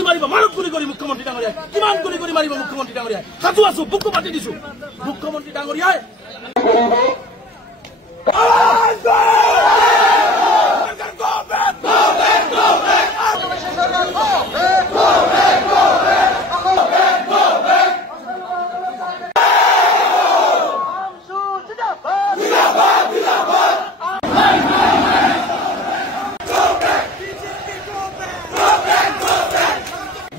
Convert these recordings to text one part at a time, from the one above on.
কৰি মাৰিব মাৰক গুলি কৰি মুখ্যমন্ত্ৰী ডাঙৰীয়াই কিমান গুলি কৰি মাৰিব মুখ্যমন্ত্ৰী ডাঙৰীয়াই সাজু আছো বুকু পাতি দিছো মুখ্যমন্ত্ৰী ডাঙৰীয়াই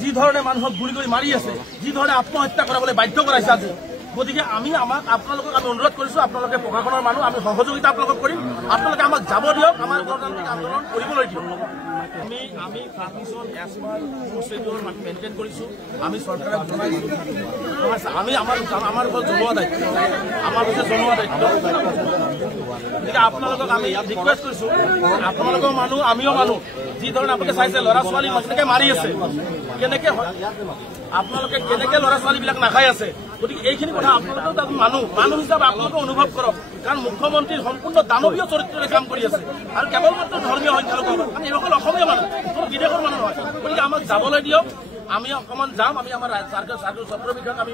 যি ধৰণে মানুহক গুলি কৰি মাৰি আছে যি ধৰণে আত্মহত্যা কৰাবলৈ বাধ্য কৰাইছে আজি গতিকে আমি আপোনালোকক আমি অনুৰোধ কৰিছো আপোনালোকে প্ৰশাসনৰ মানুহ আমি সহযোগিতা আপোনালোকক কৰিম আপোনালোকে আমাক যাব দিয়ক আমাৰ গণতান্ত্ৰিক আন্দোলন কৰিবলৈ দিয়ক আমি পাৰ্টিশ্যন এছপাৰ প্ৰচিডিউৰ মেইনটেইন কৰিছো আমি চৰকাৰক জনাইছো আমি আমাৰ ওপৰত জনোৱা দায়িত্ব আমাৰ ওপৰত জনোৱা দায়িত্ব গতিকে আপোনালোকক আমি ৰিকুৱেষ্ট কৰিছো আপোনালোকৰ মানুহ আমিও মানুহ যি ধৰণে আপোনালোকে চাইছে ল'ৰা ছোৱালী কেনেকে মাৰি আছে কেনেকে আপোনালোকে কেনেকে ল'ৰা ছোৱালীবিলাক নাখাই আছে গতিকে এইখিনি কথা আপোনালোকেও মানুহ হিচাপে আপোনালোকে অনুভৱ কৰক কাৰণ মুখ্যমন্ত্ৰীৰ সম্পূৰ্ণ দানৱীয় চৰিত্ৰৰে কাম কৰি আছে আৰু কেৱল মাত্ৰ ধৰ্মীয় সংখ্যালঘু কাৰণ এইসকল অসমীয়া মানুহ কোনো বিদেশৰ মানুহ নহয় গতিকে আমাক যাবলৈ দিয়ক আমি অকণমান যাম আমি আমাৰ ছাত্ৰ বিষয়ক আমি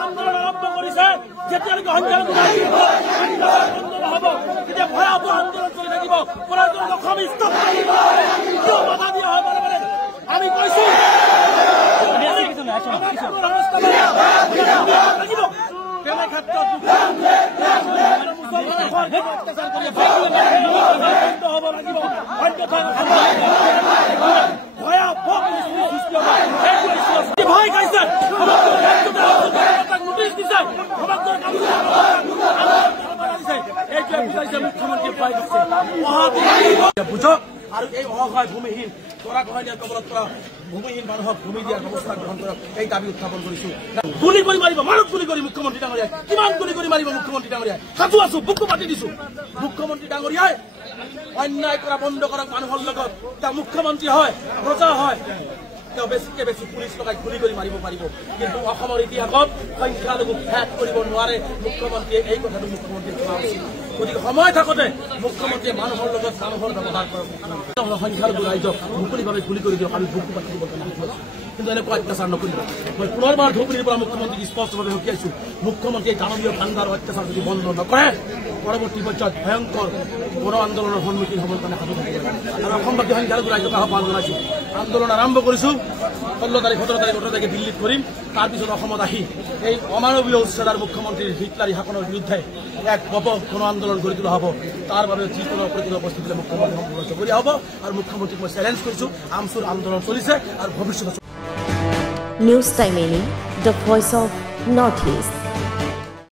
আন্দোলন আৰম্ভ কৰিছে যেতিয়ালৈকে সংখ্যালঘু হব তেতিয়া ভয়াৱহ আন্দোলন চলি থাকিব অসম স্তব্ধ বাধা দিয়া হয় বাৰে বাৰে আমি কৈছো তেনে ক্ষেত্ৰত হব লাগিব ভয় খাইছে নোটিছ দিছে মুখ্যমন্ত্ৰীয়ে পাই দিছে বুঝক আৰু এই অসহায় ভূমিহীন কৰা গহনীয়া কবলত পৰা ভূমিহীন মানুহক ভূমি দিয়াৰ ব্যৱস্থা গ্ৰহণ কৰক এই দাবী উত্থাপন কৰিছো গুলি কৰি মাৰিব মাৰক গুলি কৰি মুখ্যমন্ত্ৰী ডাঙৰীয়াই কিমান গুলি কৰি মাৰিব মুখ্যমন্ত্ৰী ডাঙৰীয়াই সাজু আছো বুকু পাতি দিছো মুখ্যমন্ত্ৰী ডাঙৰীয়াই অন্যায় কৰা বন্ধ কৰক মানুহৰ লগত তেওঁ মুখ্যমন্ত্ৰী হয় প্ৰজা হয় তেওঁ বেছিকে বেছি পুলিচ লগাই গুলি কৰি মাৰিব পাৰিব কিন্তু অসমৰ ইতিহাসত সংখ্যালঘুক শেষ কৰিব নোৱাৰে মুখ্যমন্ত্ৰীয়ে এই কথাটো মুখ্যমন্ত্ৰীয়ে কোৱা উচিত গতিকে সময় থাকোঁতে মুখ্যমন্ত্ৰীয়ে মানুহৰ লগত মানুহৰ ব্যৱহাৰ কৰক সংখ্যালঘু ৰাইজক মুকলিভাৱে গুলি কৰি দিয়ক আমি বুকু পাতি দিব কিন্তু এনেকুৱা অত্যাচাৰ নকৰিব মই পুনৰবাৰ ধুবুৰীৰ পৰা মুখ্যমন্ত্ৰীক স্পষ্টভাৱে সকীয়াইছো মুখ্যমন্ত্ৰীয়ে দানৱীয় ভাণ্ডাৰ অত্যাচাৰ যদি বন্ধ নকৰে পৰৱৰ্তী পৰ্যায়ত ভয়ংকৰ গণ আন্দোলনৰ সন্মুখীন হ'বৰ কাৰণে সাজু থাকিব আৰু অসমবাসী সংখ্যালঘু ৰাইজক আহ্বান জনাইছোঁ আন্দোলন আৰম্ভ কৰিছোঁ 16 তাৰিখ 17 তাৰিখ 18 তাৰিখে দিল্লীত কৰিম তাৰপিছত অসমত আহি এই অমানৱীয় উচ্ছেদাৰ মুখ্যমন্ত্ৰীৰ হিটলাৰী শাসনৰ বিৰুদ্ধে এক ব্যাপক গণ আন্দোলন গঢ়ি তোলা হ'ব তাৰ বাবে যিকোনো প্ৰতিকূল পৰিস্থিতিলৈ মুখ্যমন্ত্ৰী সম্পূৰ্ণ জগৰীয়া হ'ব আৰু মুখ্যমন্ত্ৰীক মই চেলেঞ্জ কৰিছোঁ আমচুৰ আন্দোলন চলিছে আৰু ভৱিষ্যতে News Time, the voice of Northeast.